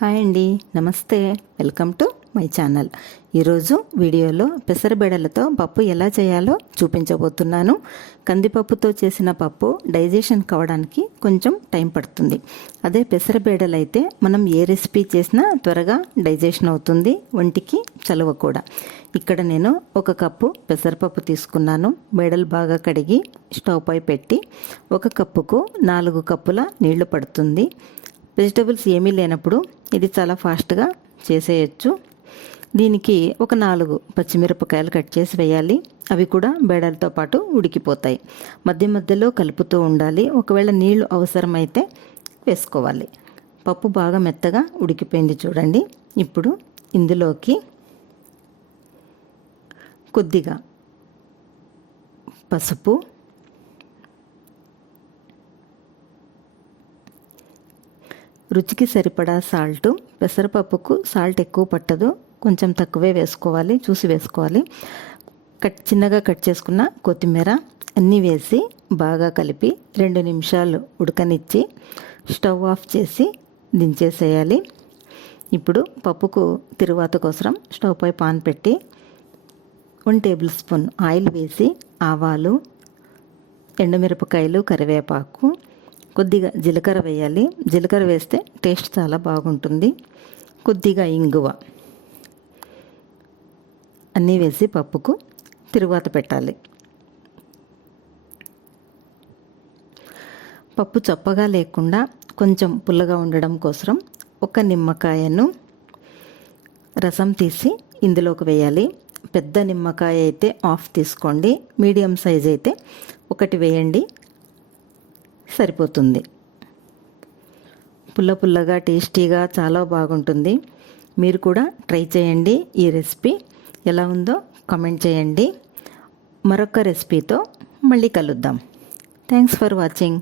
Hi అండి. నమస్తే. Welcome to my channel. ఈరోజు వీడియోలో పెసరబెడలతో పప్పు ఎలా చేయాలో చూపించబోతున్నాను. కందిపప్పుతో చేసిన పప్పు డైజెషన్ కావడానికి కొంచెం టైం పడుతుంది. అదే పెసరబేడలు అయితే మనం ఏ రెసిపీ చేసినా త్వరగా డైజెషన్ అవుతుంది ఒంటికి చలువ కూడా. ఇక్కడ నేను ఒక కప్పు పెసరపప్పు తీసుకున్నాను. బేడలు బాగా కడిగి స్టవ్ పై పెట్టి ఒక కప్పుకు నాలుగు కప్పుల నీళ్ళు పడుతుంది. వెజిటబుల్స్ ఏమీ లేనప్పుడు ఇది చాలా ఫాస్ట్గా చేసేయచ్చు. దీనికి ఒక నాలుగు పచ్చిమిరపకాయలు కట్ చేసి వేయాలి. అవి కూడా బేడలతో పాటు ఉడికిపోతాయి. మధ్య మధ్యలో కలుపుతూ ఉండాలి. ఒకవేళ నీళ్ళు అవసరమైతే వేసుకోవాలి. పప్పు బాగా మెత్తగా ఉడికిపోయింది చూడండి. ఇప్పుడు ఇందులోకి కొద్దిగా పసుపు రుచికి సరిపడా సాల్ట్ పెసరపప్పుకు సాల్ట్ ఎక్కువ పట్టదు. కొంచెం తక్కువే వేసుకోవాలి చూసి వేసుకోవాలి. కట్ చిన్నగా కట్ చేసుకున్న కొత్తిమీర అన్నీ వేసి బాగా కలిపి రెండు నిమిషాలు ఉడకనిచ్చి స్టవ్ ఆఫ్ చేసి దించేసేయాలి. ఇప్పుడు పప్పుకు తిరువాత కోసం స్టవ్ పై పాన్ పెట్టి వన్ టేబుల్ స్పూన్ ఆయిల్ వేసి ఆవాలు ఎండుమిరపకాయలు కరివేపాకు కొద్దిగా జీలకర్ర వేయాలి. జీలకర్ర వేస్తే టేస్ట్ చాలా బాగుంటుంది. కొద్దిగా ఇంగువ. అన్నీ వేసి పప్పుకు తిరువాత పెట్టాలి. పప్పు చప్పగా లేకుండా కొంచెం పుల్లగా ఉండడం కోసం ఒక నిమ్మకాయను రసం తీసి ఇందులోకి వేయాలి. పెద్ద నిమ్మకాయ అయితే ఆఫ్ తీసుకోండి. మీడియం సైజ్ అయితే ఒకటి వేయండి. సరిపోతుంది. పుల్ల పుల్లగా టేస్టీగా చాలా బాగుంటుంది. మీరు కూడా ట్రై చేయండి ఈ రెసిపీ. ఎలా ఉందో కామెంట్ చేయండి. మరొక రెసిపీతో మళ్ళీ కలుద్దాం. Thanks for watching